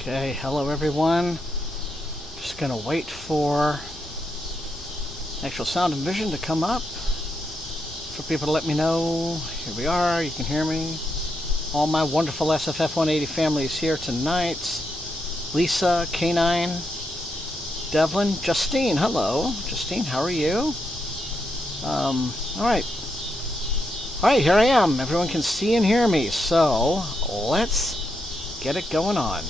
Okay, hello everyone. Just gonna wait for actual sound and vision to come up for people to let me know. Here we are, you can hear me. All my wonderful SFF180 family is here tonight. Lisa, K9, Devlin, Justine, hello. Justine, how are you? Alright, here I am. Everyone can see and hear me, so let's get it going on.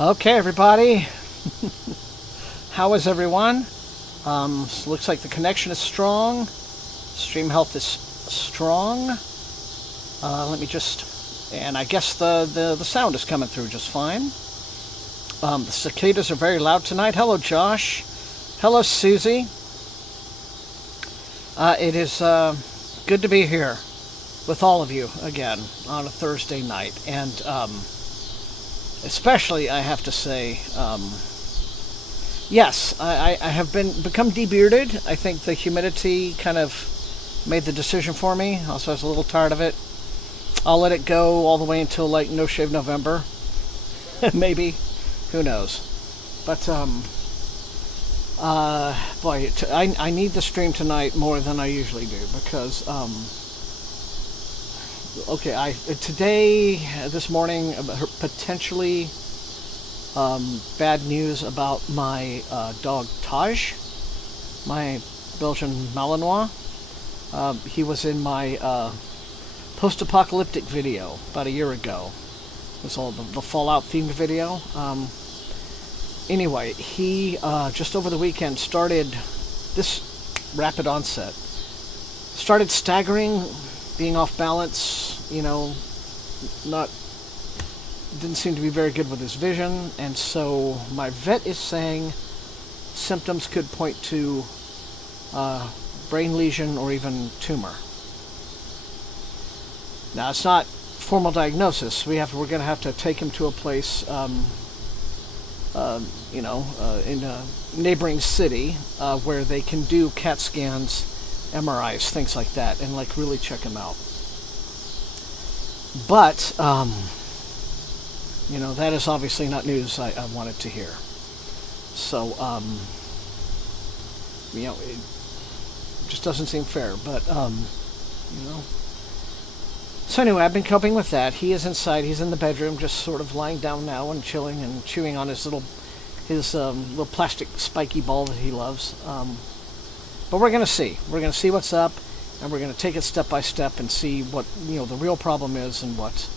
Okay, everybody. How is everyone? Looks like the connection is strong. Stream health is strong. Let me just... And I guess the sound is coming through just fine. The cicadas are very loud tonight. Hello, Josh. Hello, Susie. It is good to be here with all of you again on a Thursday night. And especially, I have to say... Yes, I have become debearded. I think the humidity kind of made the decision for me. Also, I was a little tired of it. I'll let it go all the way until, like, No Shave November. Maybe. Who knows. But, boy, I need the stream tonight more than I usually do. Because, okay, today, this morning, potentially... bad news about my dog Taj, my Belgian Malinois. He was in my post-apocalyptic video about a year ago. It was all the Fallout themed video. Anyway, he just over the weekend started this rapid onset. Started staggering, being off balance, you know, didn't seem to be very good with his vision, and so my vet is saying symptoms could point to brain lesion or even tumor. Now, it's not formal diagnosis. We're going to have to take him to a place, in a neighboring city where they can do CAT scans, MRIs, things like that, and like really check him out. But you know, that is obviously not news I wanted to hear. So, you know, it just doesn't seem fair, but, you know. So anyway, I've been coping with that. He is inside. He's in the bedroom, just sort of lying down now and chilling and chewing on his little plastic spiky ball that he loves. But we're going to see. We're going to see what's up, and we're going to take it step by step and see what, you know, the real problem is and what,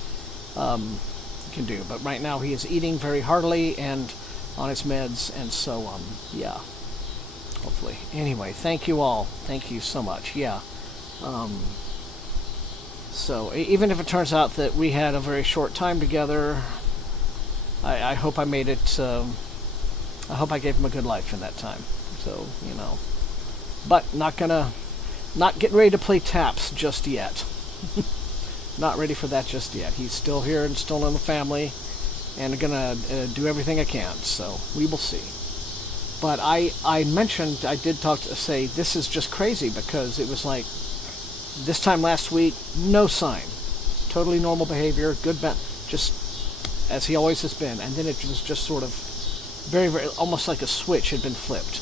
can do. But right now he is eating very heartily and on his meds, and so yeah, hopefully. Anyway, thank you all, thank you so much. Yeah, so even if it turns out that we had a very short time together, I hope I made it, I hope I gave him a good life in that time. So, you know, but not getting ready to play taps just yet. Not ready for that just yet. He's still here and still in the family, and gonna do everything I can, so we will see. But I did say this is just crazy, because it was like this time last week, no sign, totally normal behavior, good, just as he always has been, and then it was just sort of very, very, almost like a switch had been flipped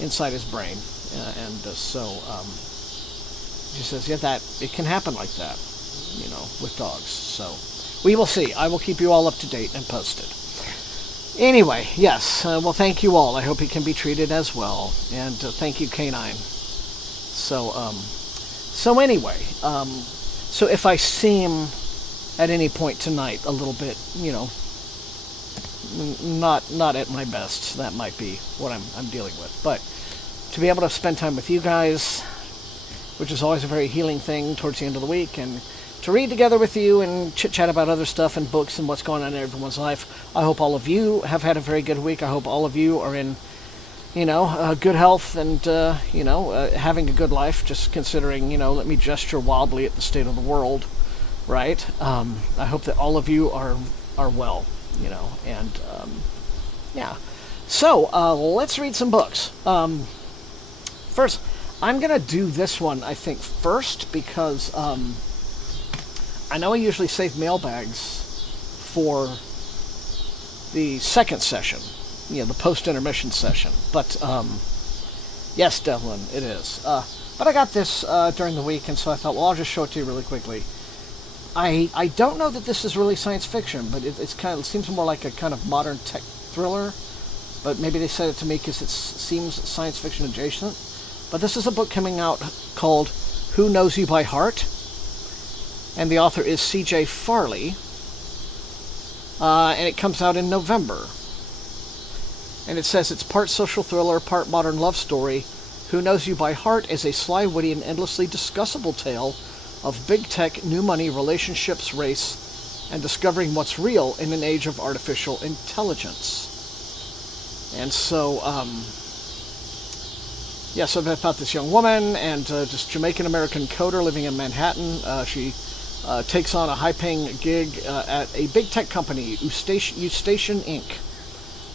inside his brain, so she says, yeah, that it can happen like that, you know, with dogs. So we will see. I will keep you all up to date and posted. Anyway, yes, well, thank you all. I hope he can be treated as well, and thank you, K9. So anyway, so if I seem at any point tonight a little bit, you know, not at my best, that might be what I'm dealing with. But to be able to spend time with you guys, which is always a very healing thing towards the end of the week, and to read together with you and chit-chat about other stuff and books and what's going on in everyone's life. I hope all of you have had a very good week. I hope all of you are in, you know, good health and, you know, having a good life, just considering, you know, let me gesture wildly at the state of the world. right? I hope that all of you are well, and yeah. So let's read some books. First, I'm gonna do this one, I think, first, because I know I usually save mailbags for the second session, the post-intermission session. But yes, Devlin, it is. But I got this during the week, and so I thought, well, I'll just show it to you really quickly. I don't know that this is really science fiction, but it seems more like a kind of modern tech thriller. But maybe they said it to me because it seems science fiction adjacent. But this is a book coming out called Who Knows You by Heart? And the author is C.J. Farley. And it comes out in November. And it says it's part social thriller, part modern love story. Who Knows You by Heart is a sly, witty, and endlessly discussable tale of big tech, new money, relationships, race, and discovering what's real in an age of artificial intelligence. And so, so about this young woman and this Jamaican-American coder living in Manhattan. She takes on a high-paying gig at a big tech company, Ustation Inc.,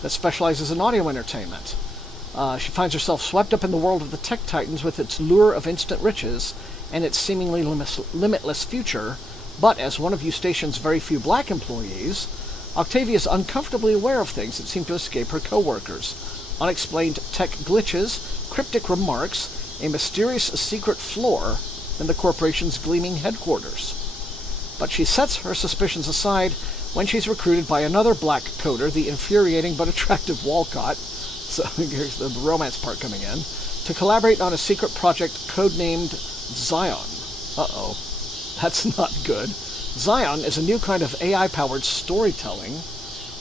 that specializes in audio entertainment. She finds herself swept up in the world of the tech titans with its lure of instant riches and its seemingly limitless future. But as one of Ustation's very few black employees, Octavia is uncomfortably aware of things that seem to escape her co-workers. Unexplained tech glitches, cryptic remarks, a mysterious secret floor in the corporation's gleaming headquarters. But she sets her suspicions aside when she's recruited by another black coder, the infuriating but attractive Walcott, so here's the romance part coming in, to collaborate on a secret project codenamed Zion. Uh-oh, that's not good. Zion is a new kind of AI-powered storytelling,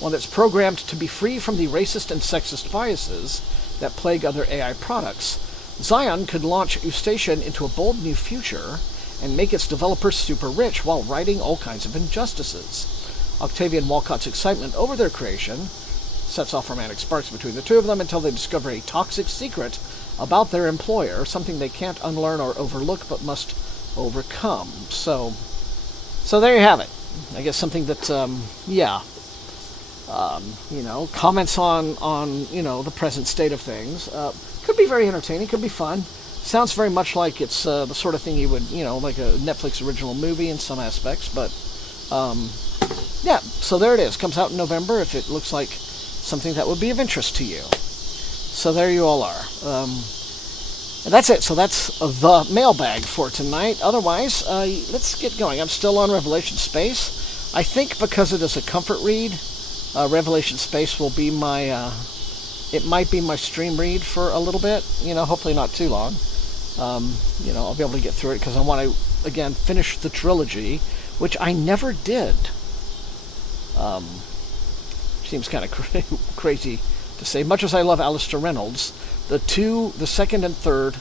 one that's programmed to be free from the racist and sexist biases that plague other AI products. Zion could launch Ustation into a bold new future and make its developers super rich while righting all kinds of injustices. Octavia and Walcott's excitement over their creation sets off romantic sparks between the two of them until they discover a toxic secret about their employer, something they can't unlearn or overlook but must overcome. So there you have it. I guess something that, comments on the present state of things. Could be very entertaining, could be fun. Sounds very much like it's the sort of thing you would, like a Netflix original movie in some aspects, but, so there it is. Comes out in November if it looks like something that would be of interest to you. So there you all are. And that's it. So that's the mailbag for tonight. Otherwise, let's get going. I'm still on Revelation Space. I think because it is a comfort read, Revelation Space will be my... it might be my stream read for a little bit. Hopefully not too long. I'll be able to get through it because I want to, again, finish the trilogy, which I never did. Seems kind of crazy to say. Much as I love Alistair Reynolds, the second and third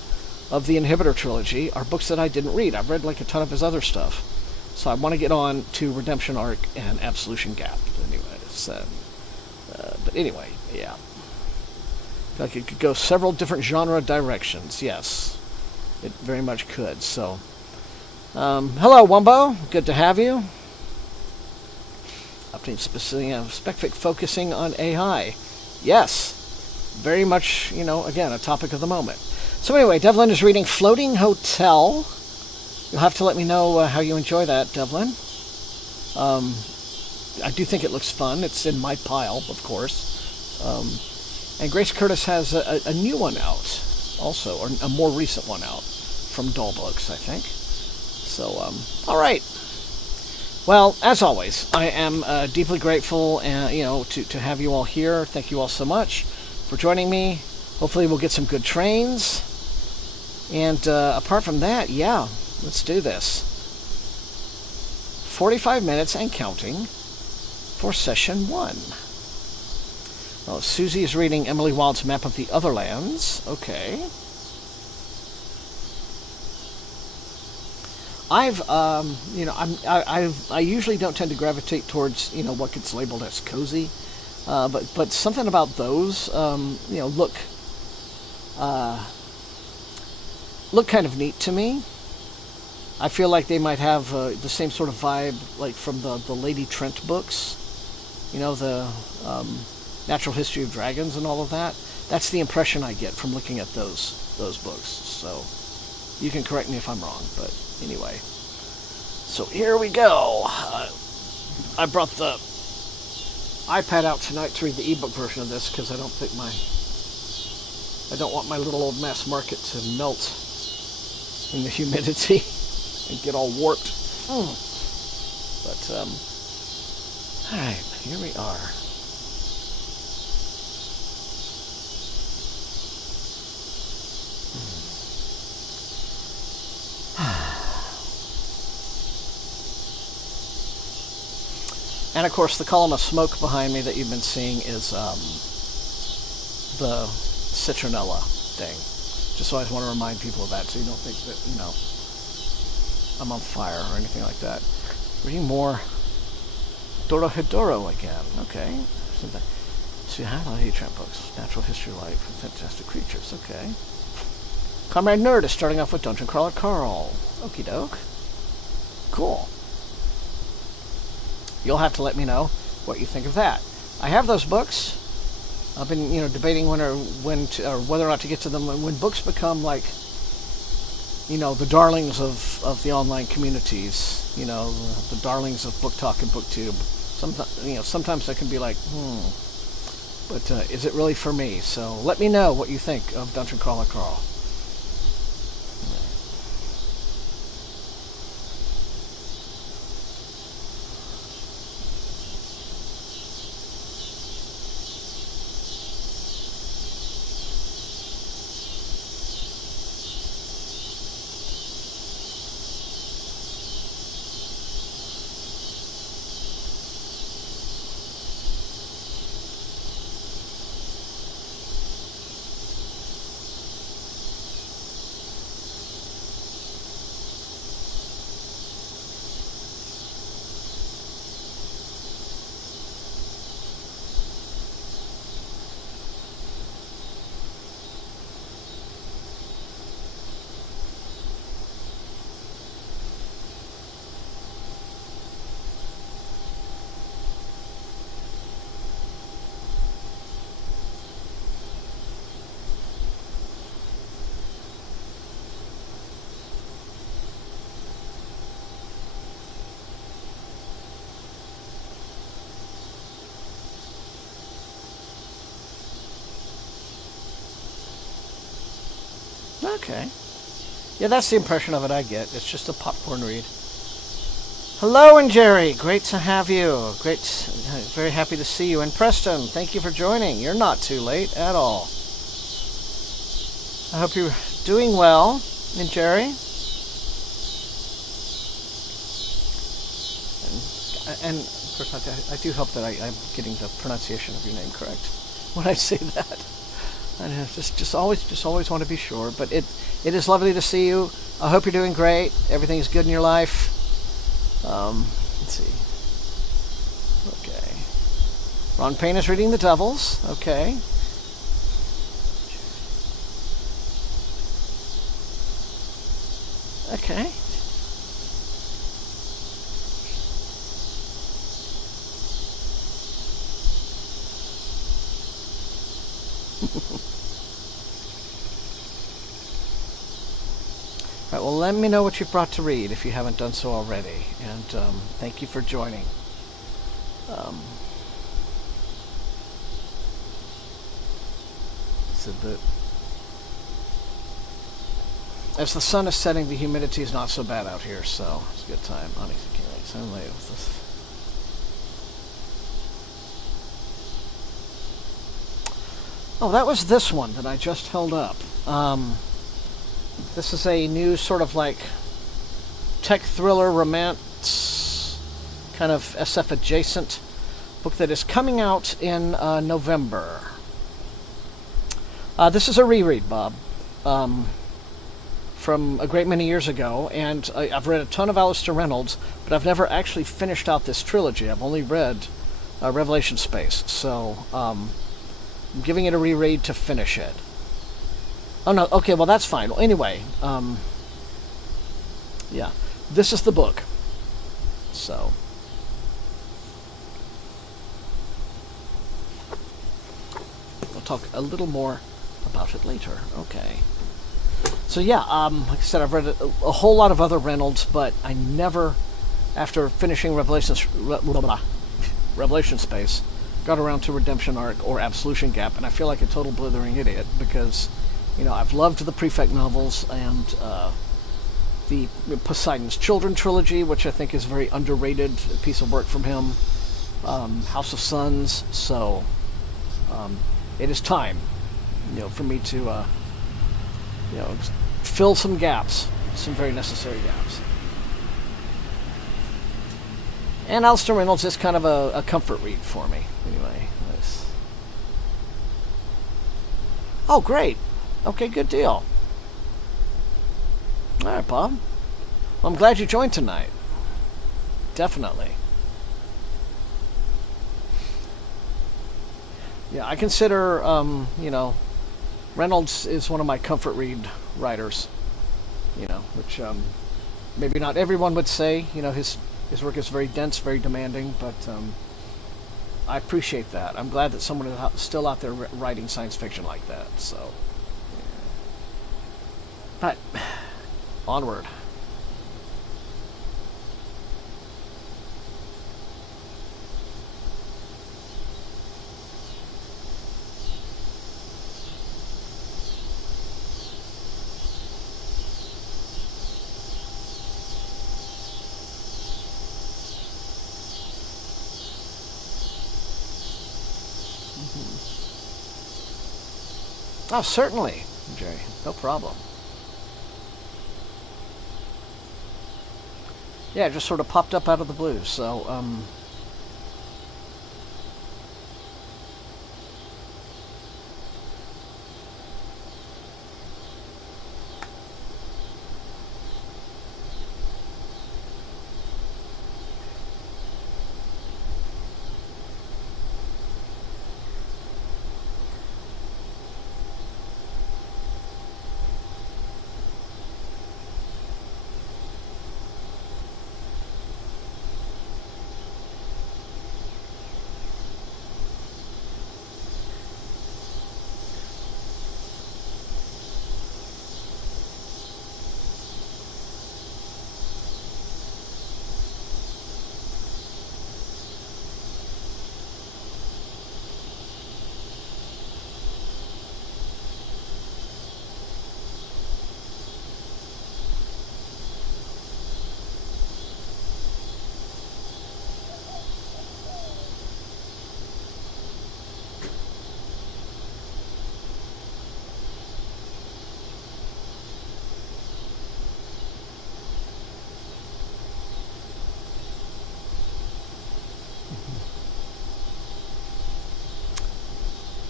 of the Inhibitor trilogy are books that I didn't read. I've read like a ton of his other stuff. So I want to get on to Redemption Arc and Absolution Gap. Anyways, but anyway, yeah. I feel like it could go several different genre directions. Yes, it very much could. So, hello, Wumbo. Good to have you. Update specific focusing on AI. Yes, very much, again, a topic of the moment. So anyway, Devlin is reading Floating Hotel. You'll have to let me know how you enjoy that, Devlin. I do think it looks fun. It's in my pile, of course. And Grace Curtis has a new one out, also, or a more recent one out, from Doll Books, I think. So, all right. Well, as always, I am deeply grateful, to have you all here. Thank you all so much for joining me. Hopefully we'll get some good trains. And apart from that, yeah, let's do this. 45 minutes and counting for session 1. Well, Susie is reading Emily Wild's Map of the Otherlands. Okay. I usually don't tend to gravitate towards, what gets labeled as cozy, but something about those, look kind of neat to me. I feel like they might have the same sort of vibe like from the Lady Trent books. You know, the Natural History of Dragons and all of that. That's the impression I get from looking at those books. So you can correct me if I'm wrong, but anyway. So here we go. I brought the iPad out tonight to read the ebook version of this because I don't want my little old mass market to melt in the humidity and get all warped. But all right, here we are. And of course, the column of smoke behind me that you've been seeing is the citronella thing. Just so I want to remind people of that, so you don't think that, you know, I'm on fire or anything like that. Reading more Dorohedoro again. Okay. So you have a lot of Trent books. Natural History of Life and Fantastic Creatures. Okay. Comrade Nerd is starting off with Dungeon Crawler Carl. Okie doke. Cool. You'll have to let me know what you think of that. I have those books. I've been, debating whether or not to get to them. When books become like, the darlings of the online communities, the darlings of Book Talk and BookTube. Sometimes I can be like, but is it really for me? So let me know what you think of Dungeon Crawler Carl. Okay. Yeah, that's the impression of it I get. It's just a popcorn read. Hello, and Jerry. Great to have you. Great. Very happy to see you. And Preston, thank you for joining. You're not too late at all. I hope you're doing well. And Jerry? And of course, I do hope that I'm getting the pronunciation of your name correct when I say that. I just always want to be sure. But it is lovely to see you. I hope you're doing great. Everything's good in your life. Let's see. Okay. Ron Payne is reading The Devils. Okay. Okay. Right, well, let me know what you've brought to read if you haven't done so already. And thank you for joining. So as the sun is setting, the humidity is not so bad out here, so it's a good time. So I'm late with this. Oh, that was this one that I just held up. This is a new sort of like tech thriller romance, kind of SF adjacent book that is coming out in November. This is a reread, Bob, from a great many years ago, and I've read a ton of Alistair Reynolds, but I've never actually finished out this trilogy. I've only read Revelation Space, so I'm giving it a reread to finish it. Oh no, okay, well that's fine. Well, anyway, yeah. this is the book. So, we'll talk a little more about it later. Okay. So yeah, like I said, I've read a whole lot of other Reynolds, but I never, after finishing Revelation Space, got around to Redemption Arc or Absolution Gap, and I feel like a total blithering idiot because, you know, I've loved the Prefect novels and the Poseidon's Children trilogy, which I think is a very underrated piece of work from him. House of Suns. So it is time, you know, for me to, you know, fill some gaps, some very necessary gaps. And Alistair Reynolds is kind of a comfort read for me, anyway. Nice. Oh, great. Okay, good deal. All right, Bob. Well, I'm glad you joined tonight. Definitely. Yeah, I consider, you know, Reynolds is one of my comfort read writers, you know, which maybe not everyone would say. You know, his work is very dense, very demanding, but I appreciate that. I'm glad that someone is still out there writing science fiction like that. So, yeah. But onward. Oh, certainly, Jerry. No problem. Yeah, it just sort of popped up out of the blue. So,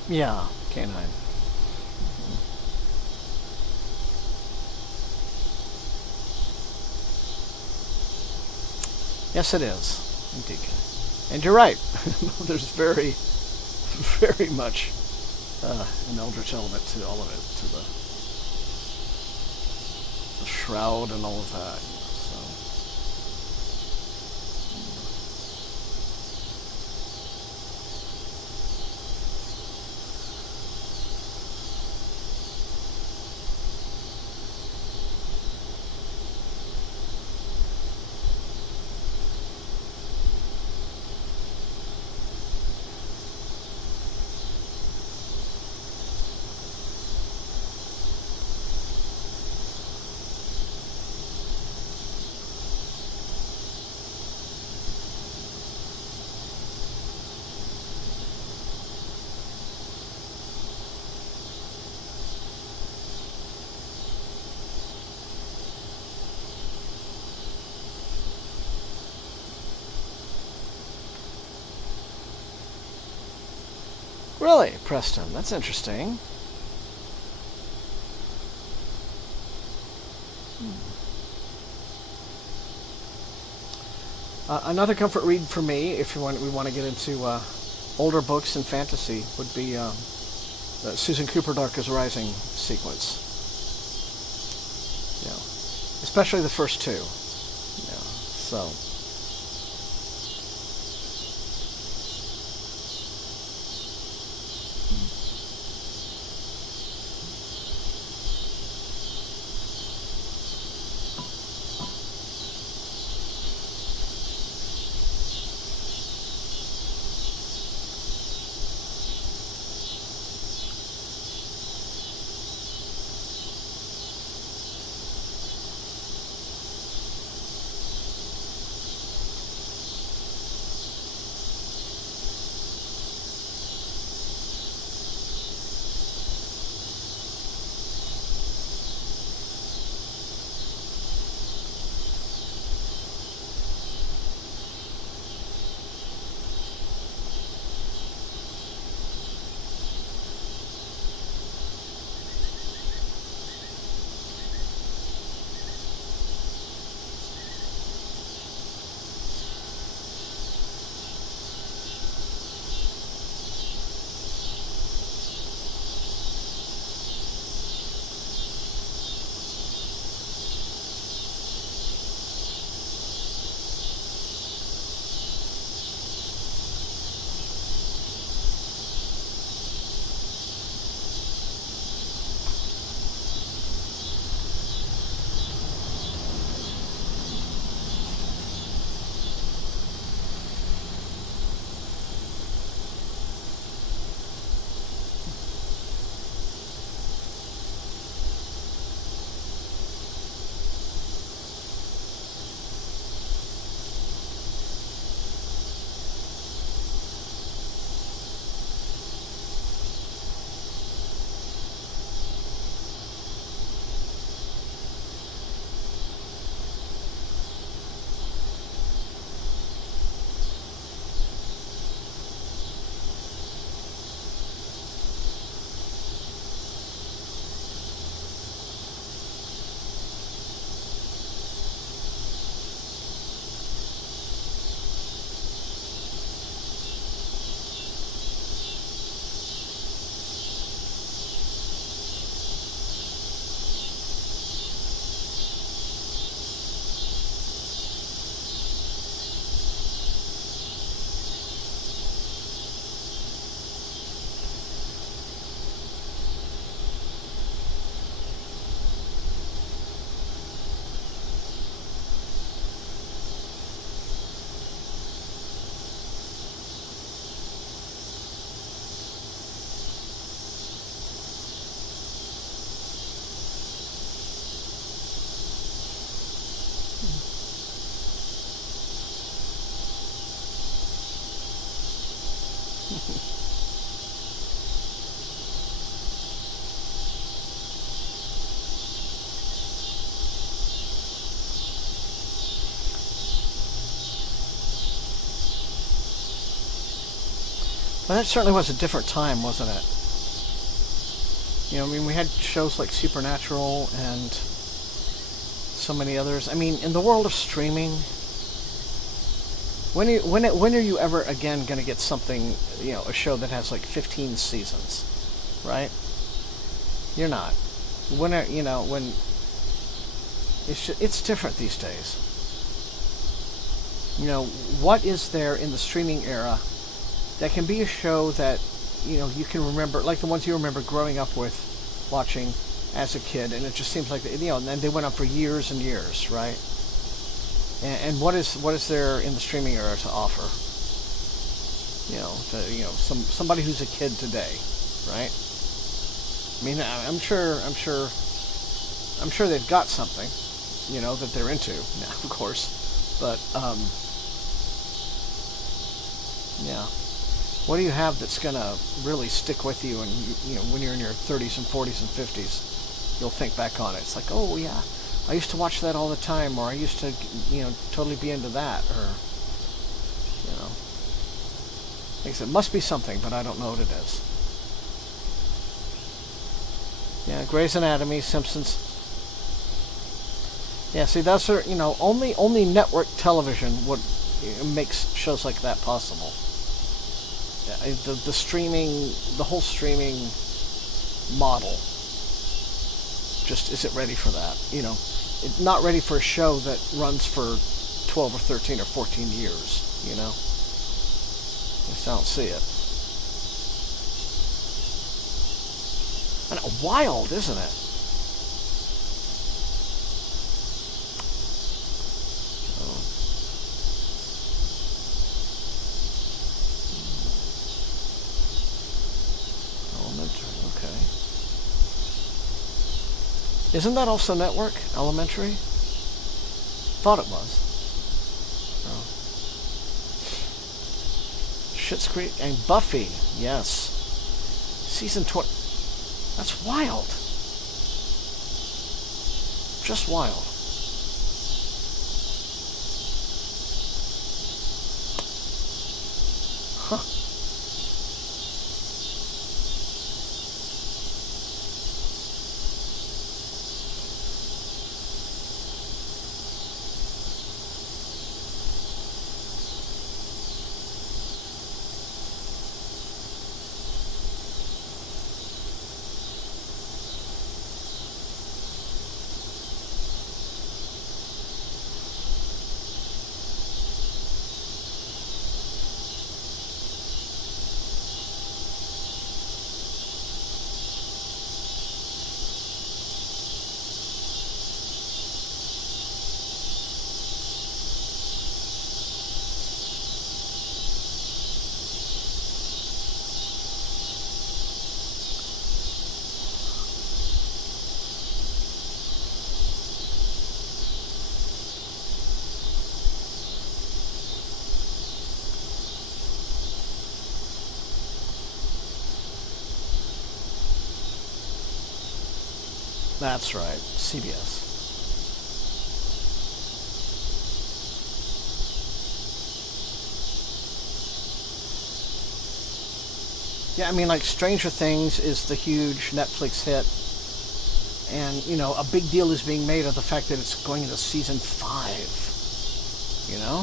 yeah, canine. Yes, it is. Indeed. And you're right. There's very, very much an eldritch element to all of it, to the shroud and all of that. So. Really, Preston? That's interesting. Another comfort read for me, if we want to get into older books and fantasy, would be the Susan Cooper Dark is Rising sequence. Yeah, especially the first two. So. Well, that certainly was a different time, wasn't it? You know, I mean, we had shows like Supernatural and so many others. I mean, in the world of streaming, when are you ever again going to get something, you know, a show that has like 15 seasons, right? You're not. When it's different these days. You know, what is there in the streaming era that can be a show that, you know, you can remember, like the ones you remember growing up with, watching as a kid, and it just seems like, you know, and then they went on for years and years, right? And what is there in the streaming era to offer? You know, somebody who's a kid today, right? I mean, I'm sure they've got something, you know, that they're into now, of course, but yeah. What do you have that's gonna really stick with you, and you know, when you're in your 30s and 40s and 50s, you'll think back on it. It's like, oh yeah, I used to watch that all the time, or I used to, you know, totally be into that, or, you know, like I said, it must be something, but I don't know what it is. Yeah, Grey's Anatomy, Simpsons. Yeah, see, that's, you know, only network television would makes shows like that possible. The streaming, the whole streaming model just isn't ready for that. You know, it's not ready for a show that runs for 12 or 13 or 14 years, you know? Just don't see it. And wild, isn't it? Okay. Isn't that also Network? Elementary? Thought it was. Oh. Schitt's Creek and Buffy, yes. Season 20. That's wild. Just wild. Huh. That's right, CBS. Yeah, I mean, like, Stranger Things is the huge Netflix hit. And, you know, a big deal is being made of the fact that it's going into season 5. You know?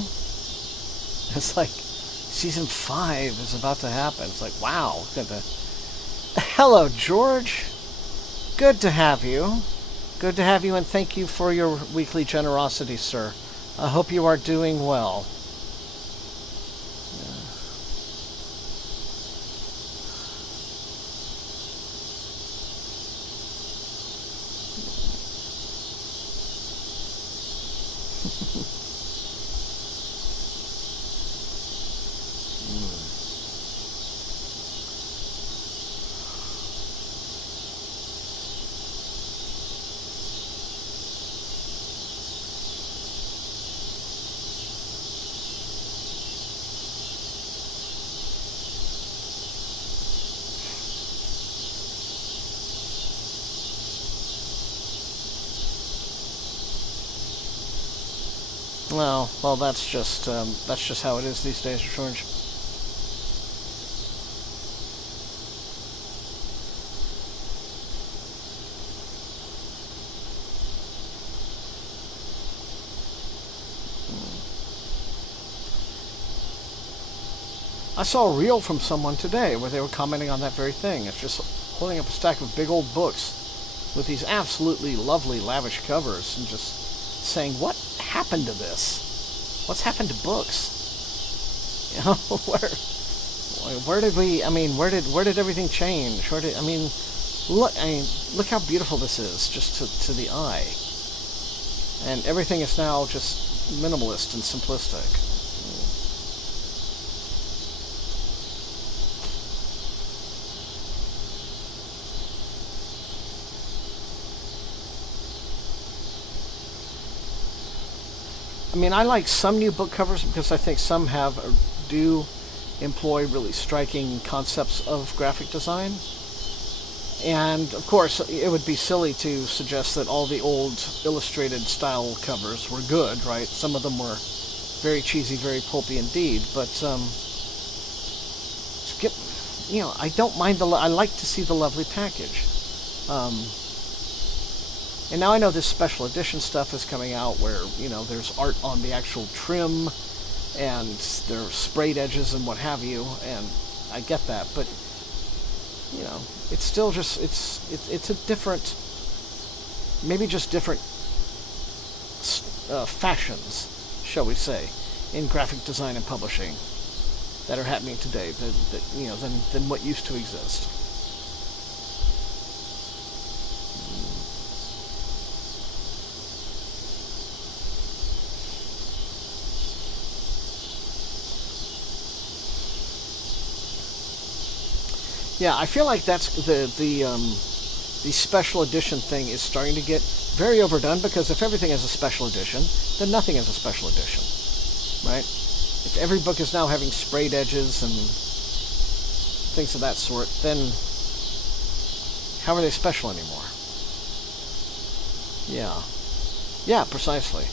It's like, season 5 is about to happen. It's like, wow. Hello, George. Good to have you. Good to have you, and thank you for your weekly generosity, sir. I hope you are doing well. Well, that's just how it is these days, George. I saw a reel from someone today where they were commenting on that very thing. It's just holding up a stack of big old books with these absolutely lovely, lavish covers and just saying, what happened to this? What's happened to books? You know, where did everything change? Look how beautiful this is, just to the eye. And everything is now just minimalist and simplistic. I mean, I like some new book covers because I think some do employ really striking concepts of graphic design. And, of course, it would be silly to suggest that all the old illustrated style covers were good, right? Some of them were very cheesy, very pulpy indeed, but, I don't mind I like to see the lovely package. And now I know this special edition stuff is coming out where, there's art on the actual trim and there are sprayed edges and what have you, and I get that, but, it's still just, it's a different, maybe just different fashions, shall we say, in graphic design and publishing that are happening today than what used to exist. Yeah, I feel like that's the special edition thing is starting to get very overdone, because if everything is a special edition, then nothing is a special edition, right? If every book is now having sprayed edges and things of that sort, then how are they special anymore? Yeah. Yeah, precisely.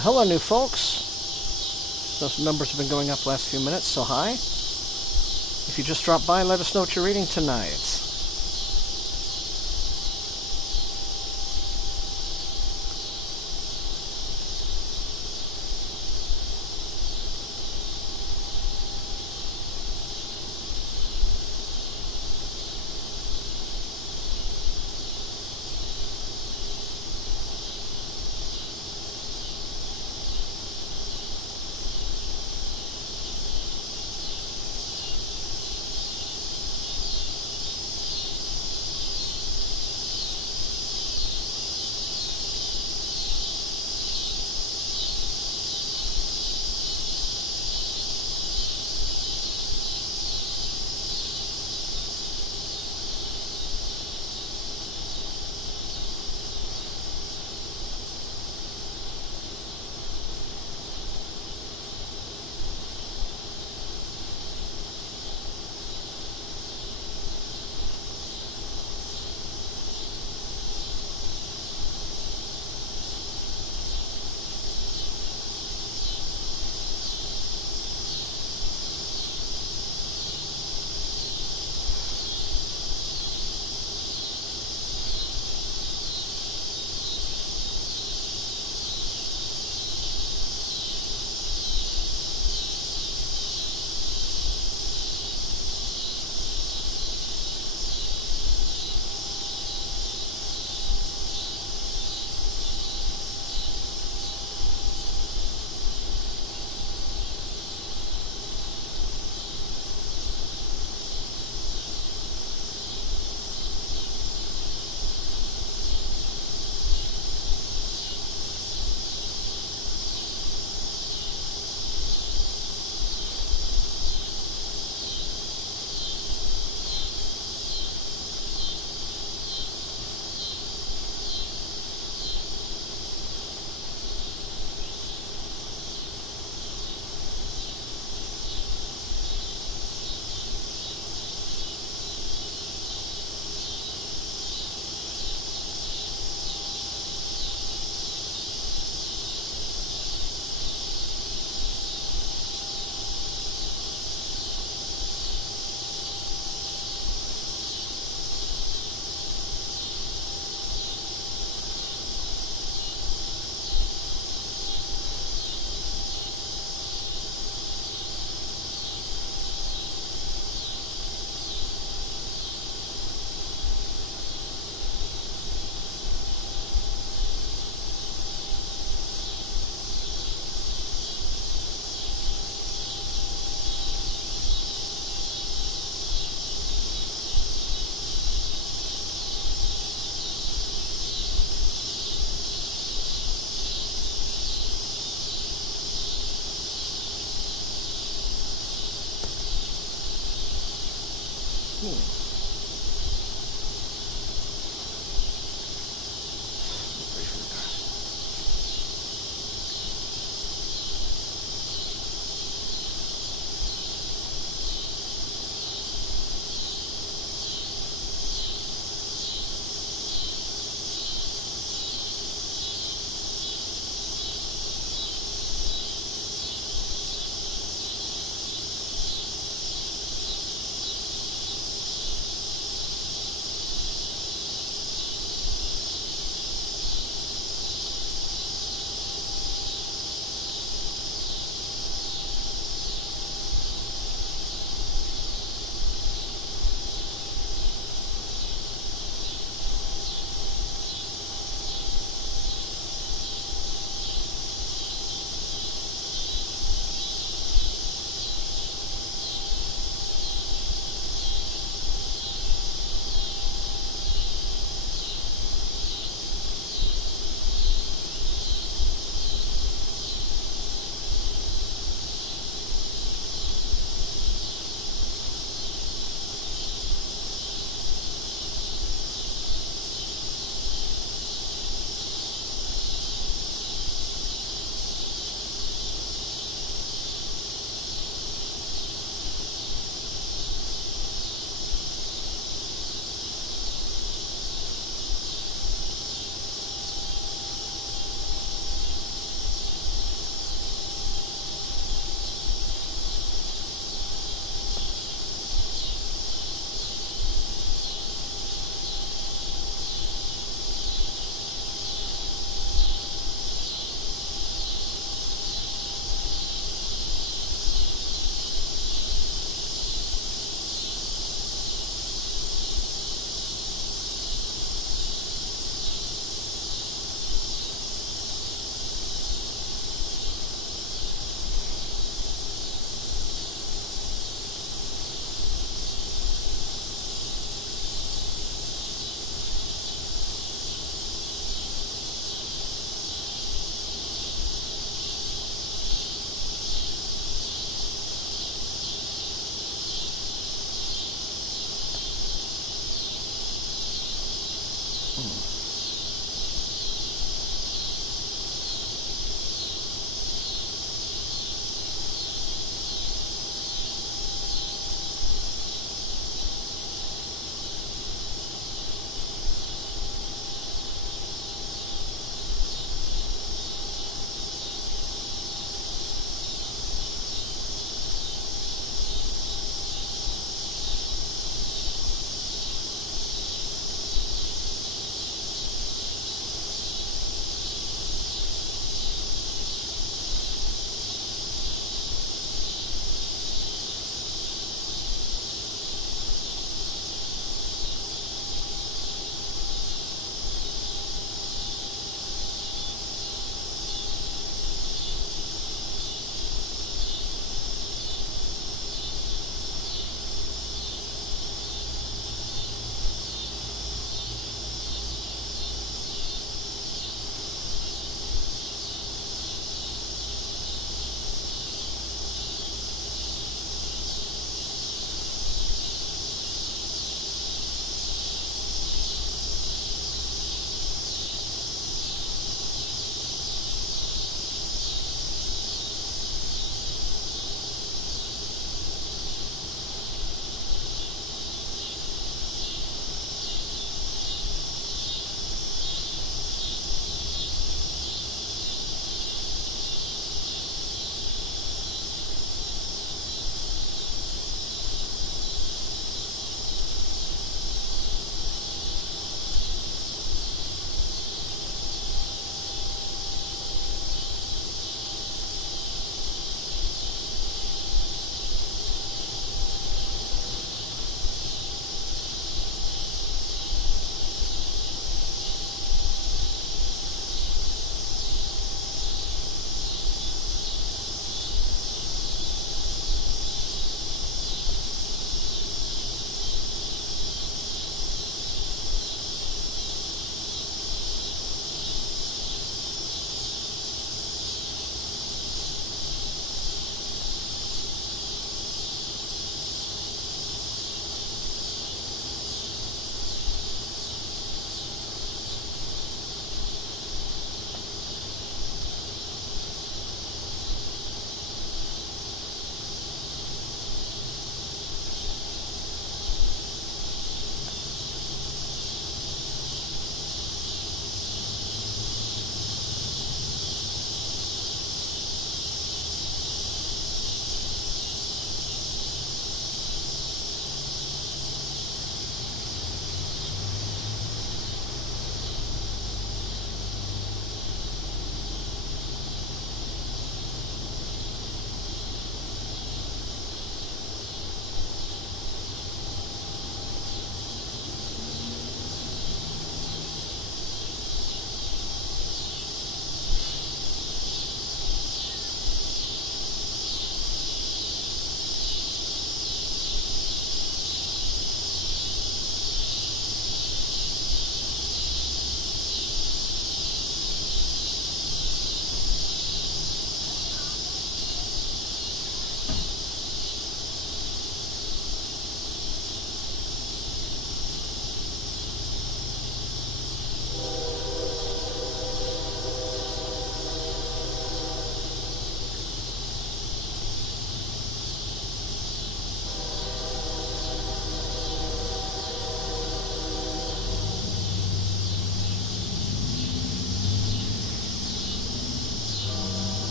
Hello, new folks. Those numbers have been going up the last few minutes, so hi. If you just dropped by, let us know what you're reading tonight.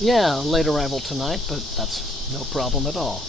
Yeah, late arrival tonight, but that's no problem at all.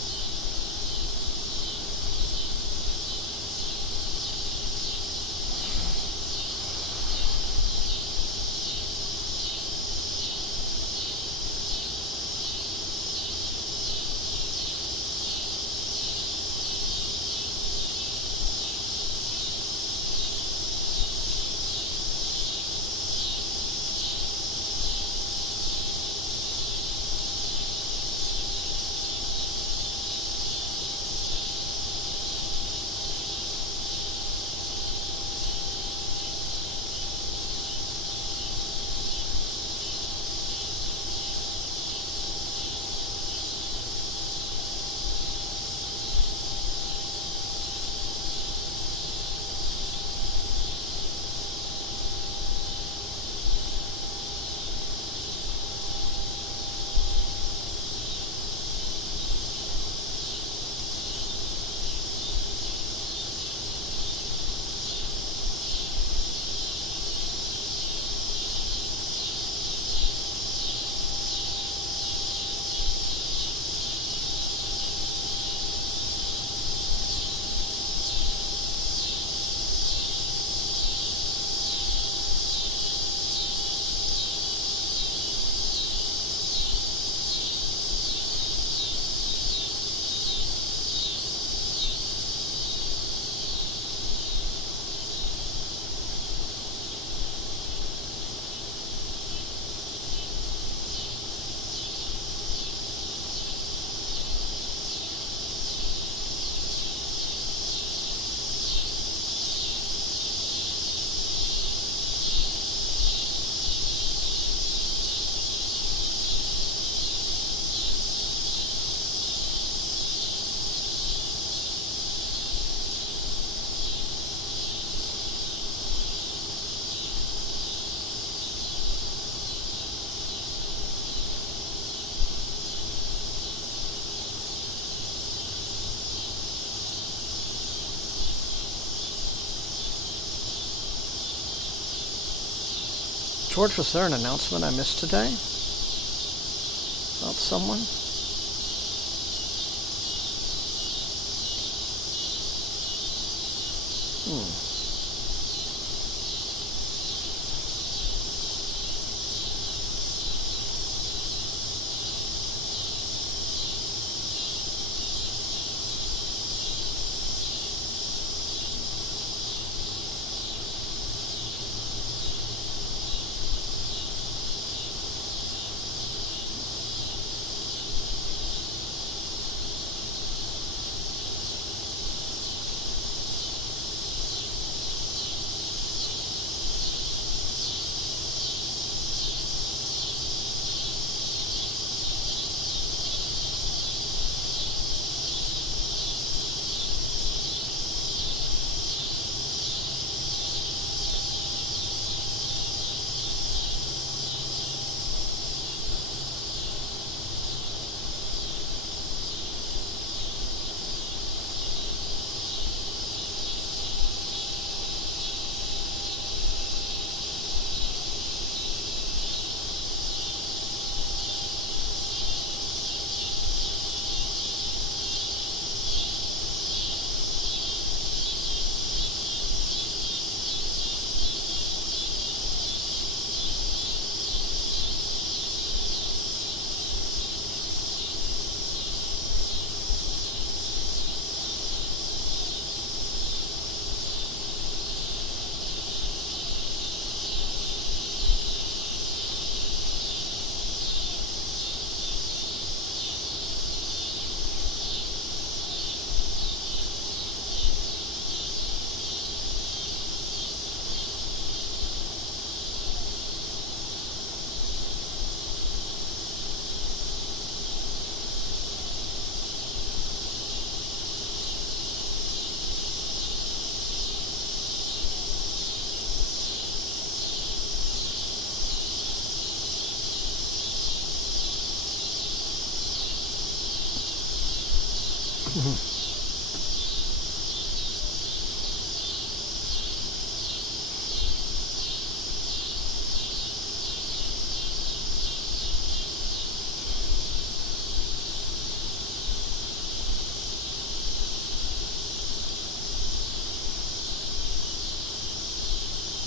George, was there an announcement I missed today? About someone?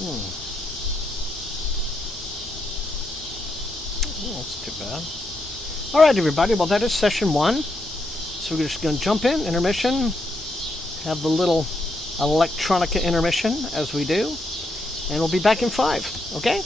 Oh, that's too bad. All right, everybody. Well, that is session 1. So we're just going to jump in, intermission, have the little electronica intermission as we do, and we'll be back in 5, okay?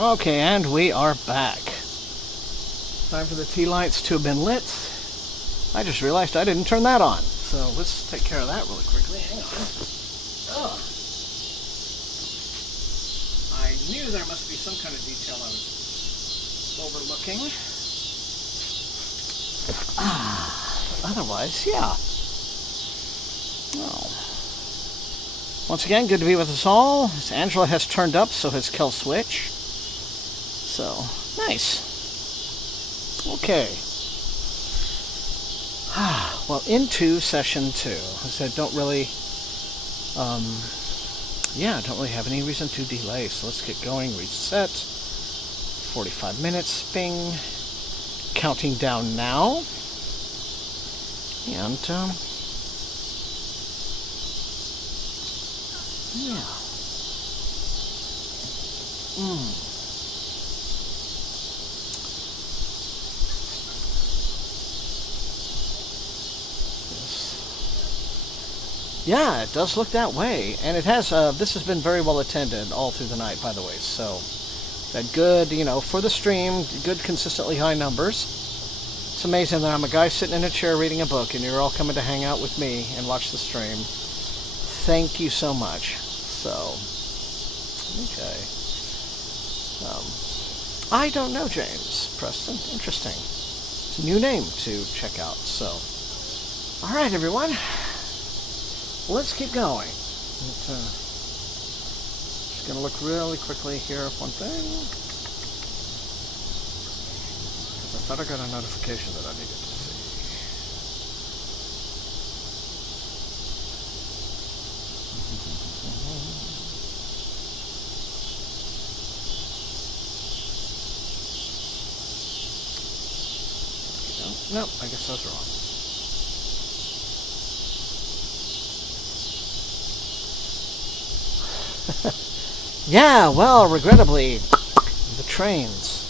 Okay, and we are back. Time for the tea lights to have been lit. I just realized I didn't turn that on. So let's take care of that really quickly. Hang on. Oh. I knew there must be some kind of detail I was overlooking. Otherwise, yeah. Oh. Once again, good to be with us all. Angela has turned up, so has Kel Switch. So, nice. Okay. Well, into session 2. I said, don't really have any reason to delay, so let's get going. Reset. 45 minutes, bing. Counting down now. And, yeah. Yeah, it does look that way, and it has. This has been very well attended all through the night, by the way. So, that good, for the stream, good, consistently high numbers. It's amazing that I'm a guy sitting in a chair reading a book, and you're all coming to hang out with me and watch the stream. Thank you so much. So, okay. I don't know, James Preston. Interesting. It's a new name to check out. So, all right, everyone. Let's keep going. Just going to look really quickly here at one thing. Because I thought I got a notification that I needed to see. Nope, I guess I was wrong. Yeah, well, regrettably, the trains,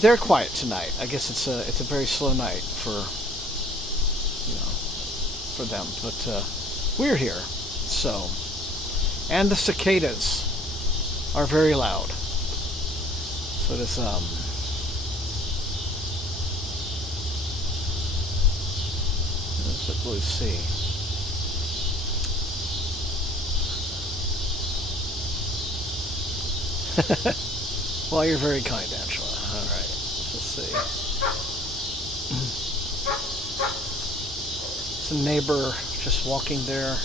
they're quiet tonight. I guess it's a very slow night for them, but we're here. So, and the cicadas are very loud. So this Bluesky. Well, you're very kind, Angela. All right, let's see. It's a neighbor just walking there.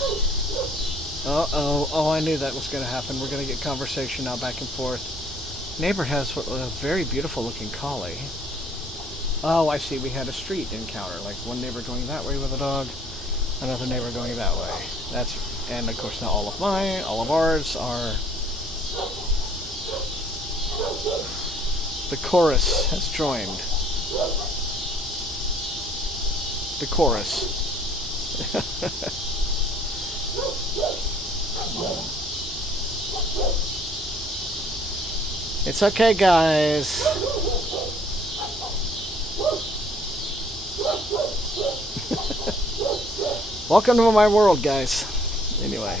Oh, I knew that was going to happen. We're going to get conversation now back and forth. Neighbor has a very beautiful looking collie. Oh, I see. We had a street encounter, like one neighbor going that way with a dog, another neighbor going that way. And of course now all of ours are. The chorus has joined. The chorus. It's okay, guys. Welcome to my world, guys. Anyway.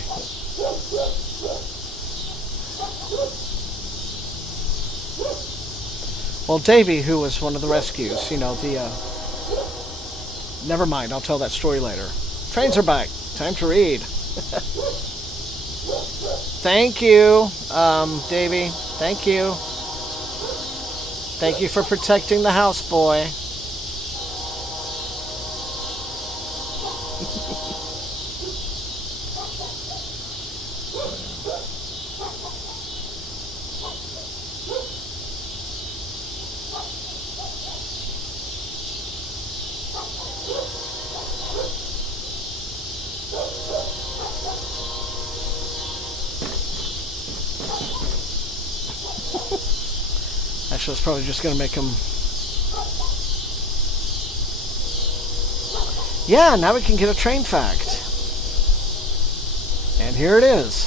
Well, Davey, who was one of the rescues, never mind, I'll tell that story later. Trains are back. Time to read. Thank you, Davey. Thank you. Thank you for protecting the houseboy. Actually, it's probably just going to make him... Yeah, now we can get a train fact. And here it is.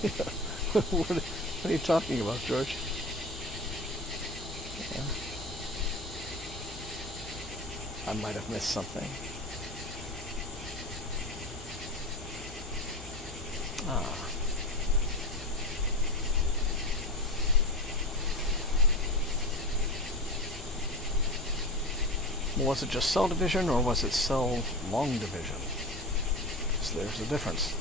What are you talking about, George? Yeah. I might have missed something. Ah. Was it just cell division or was it cell long division? So there's a difference.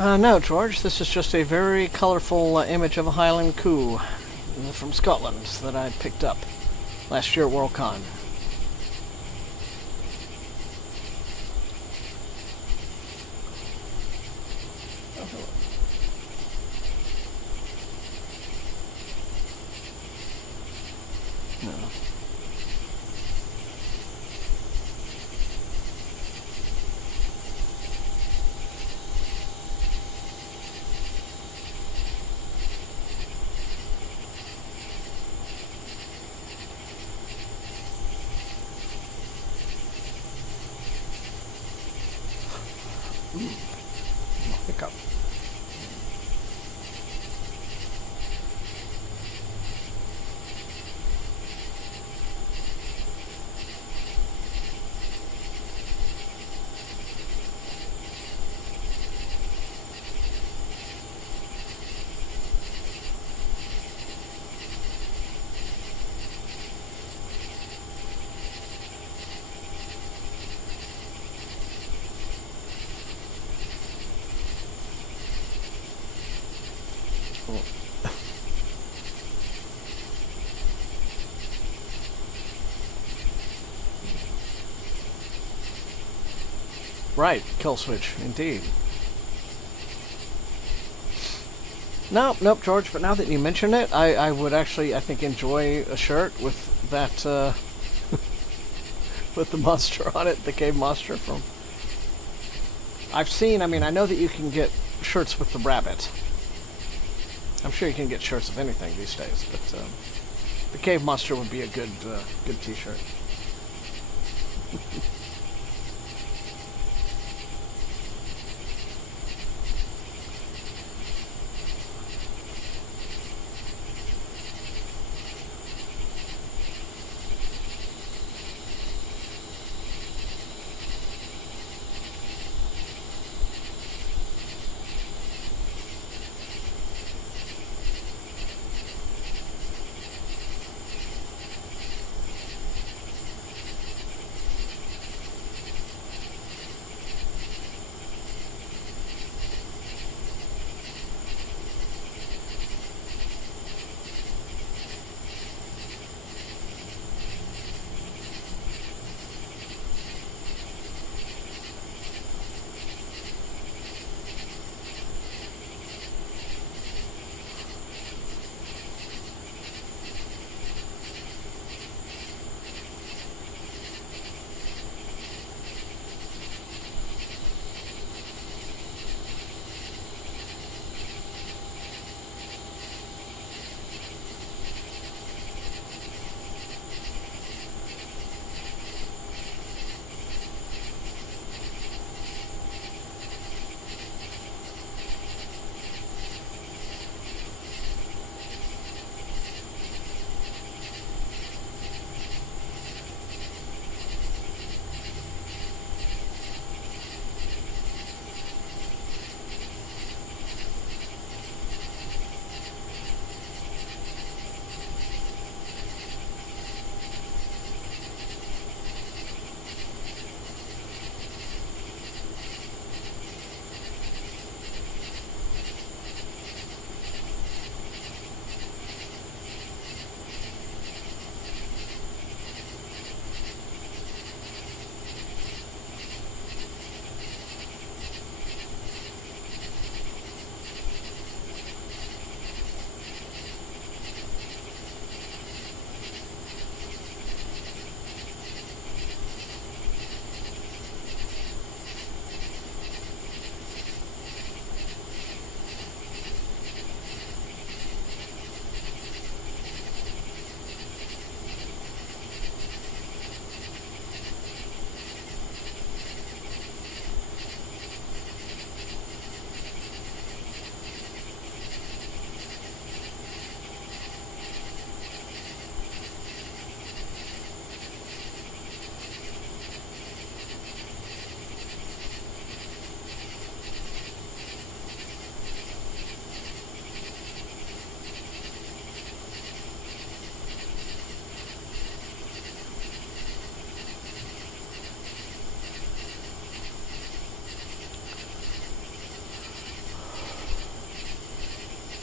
No, George, this is just a very colorful image of a Highland Coo from Scotland that I picked up last year at Worldcon. No. Hiccup. Right, kill switch, indeed. Nope, George, but now that you mention it, I would actually, I think, enjoy a shirt with that, with the monster on it, the cave monster from... I've seen, I mean, I know that you can get shirts with the rabbit. I'm sure you can get shirts of anything these days, but the cave monster would be a good t-shirt.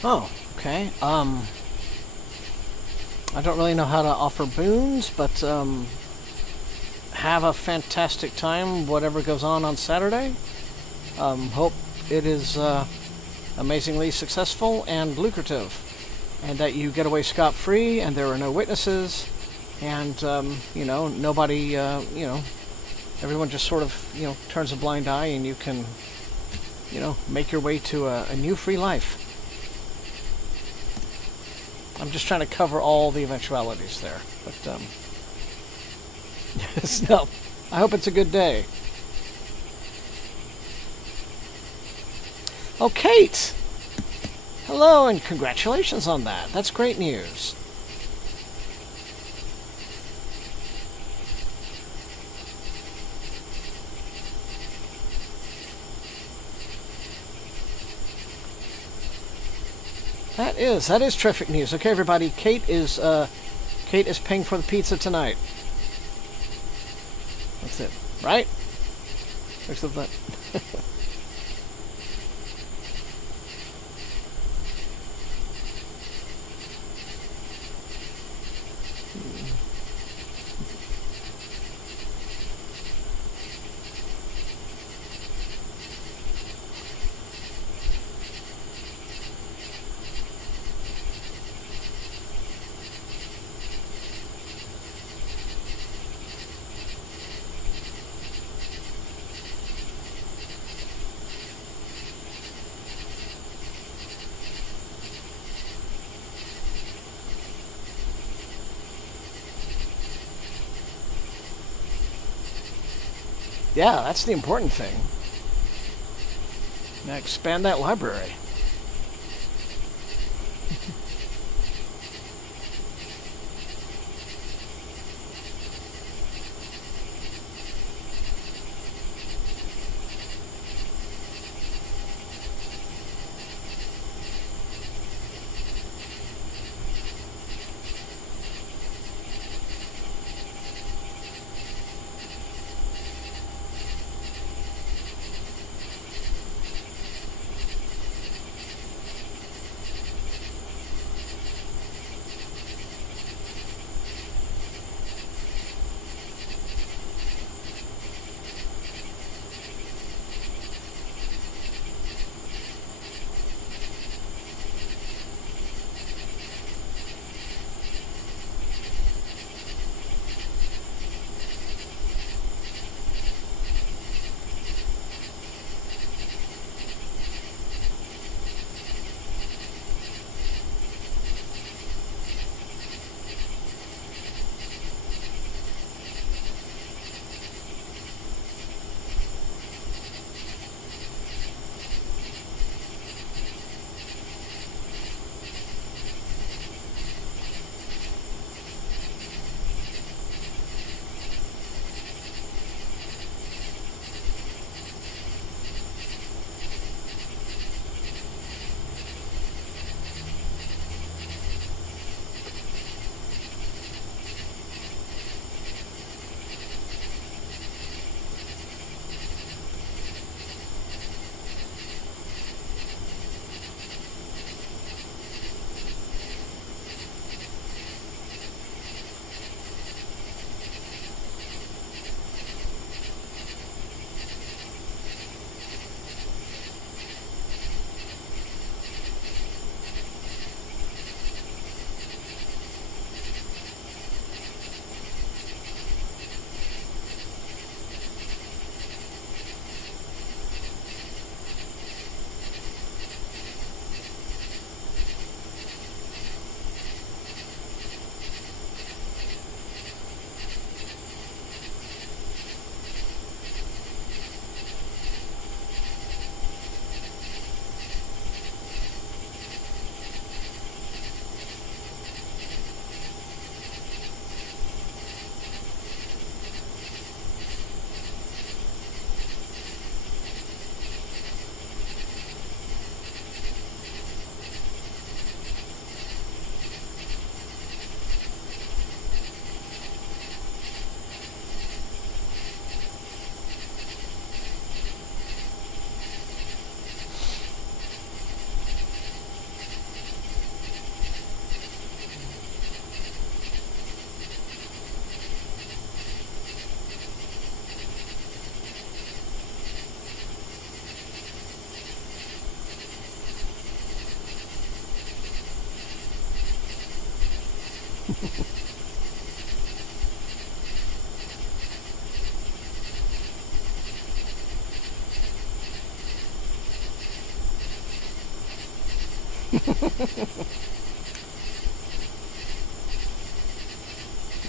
Oh, okay. I don't really know how to offer boons, but have a fantastic time, whatever goes on Saturday. Hope it is amazingly successful and lucrative, and that you get away scot-free, and there are no witnesses, and, nobody, everyone just sort of, turns a blind eye, and you can, make your way to a new free life. I'm just trying to cover all the eventualities there, but, no, I hope it's a good day. Oh, Kate! Hello, and congratulations on that. That's great news. That is terrific news. Okay, everybody, Kate is paying for the pizza tonight. That's it, right? Except that. Yeah, that's the important thing. Now expand that library.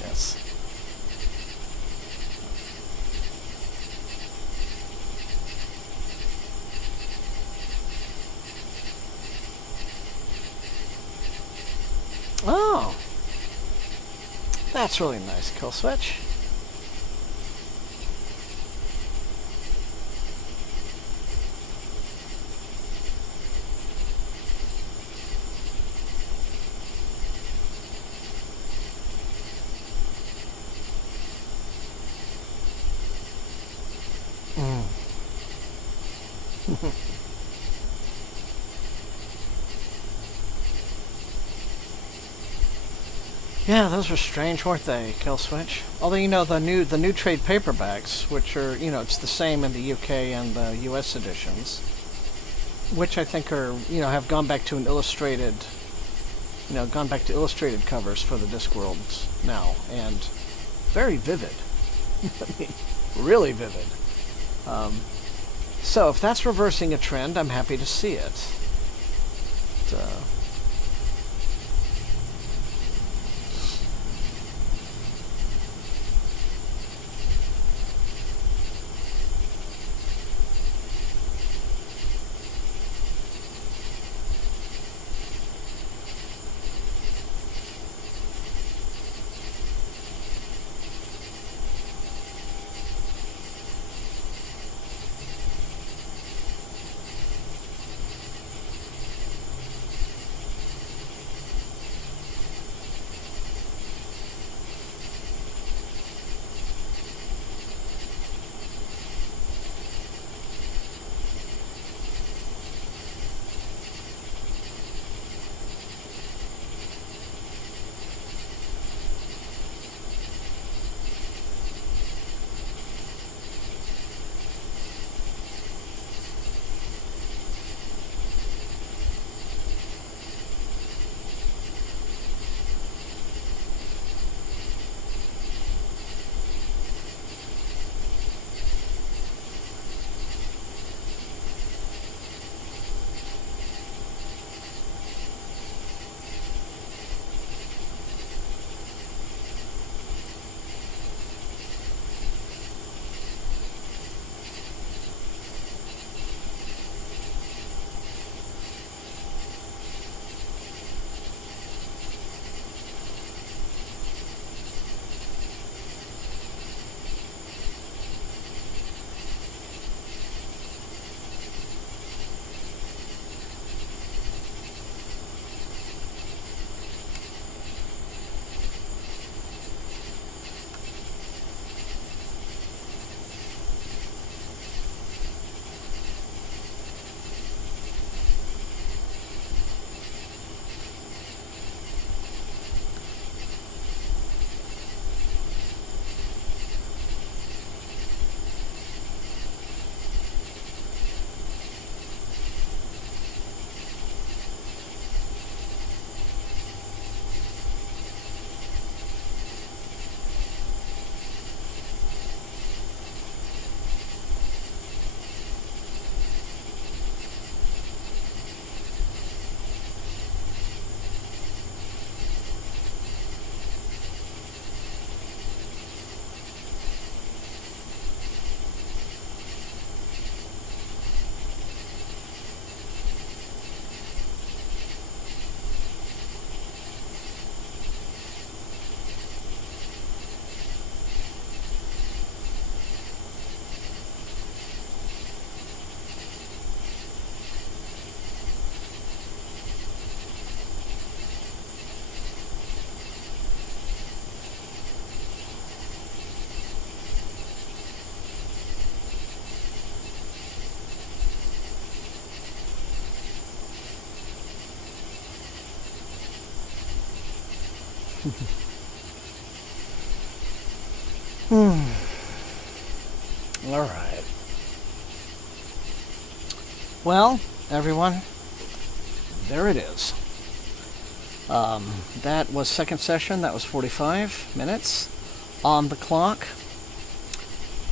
Yes. Oh, that's really nice, Kill Switch. Yeah, those were strange, weren't they, Kill Switch? Although, you know, the new trade paperbacks, which are, you know, it's the same in the UK and the US editions, which I think are, you know, have gone back to an illustrated, you know, gone back to illustrated covers for the Discworlds now, and very vivid. I mean, really vivid. So if that's reversing a trend, I'm happy to see it. All right. Well, everyone, there it is. That was second session. That was 45 minutes on the clock.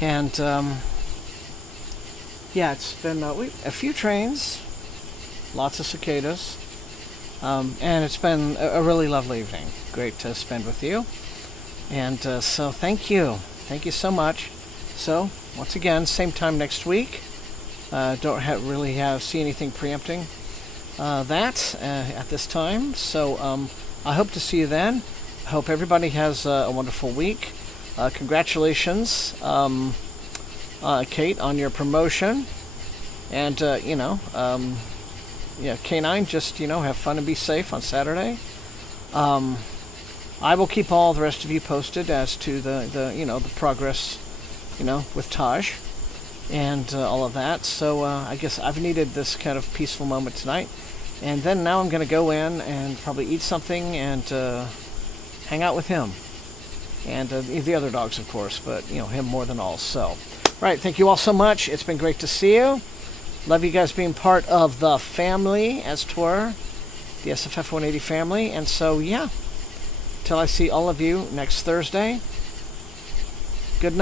And, yeah, it's been a few trains, lots of cicadas, and it's been a really lovely evening. Great to spend with you. And so thank you. Thank you so much. So, once again, same time next week. Don't see anything preempting that at this time. So I hope to see you then. I hope everybody has a wonderful week. Congratulations, Kate, on your promotion. And, K9, just, have fun and be safe on Saturday. I will keep all the rest of you posted as to the progress, with Taj and all of that. So I guess I've needed this kind of peaceful moment tonight. And then now I'm going to go in and probably eat something and hang out with him. And the other dogs, of course, but, him more than all. So, right, thank you all so much. It's been great to see you. Love you guys being part of the family, as 'twere, the SFF180 family. And so, yeah, till I see all of you next Thursday,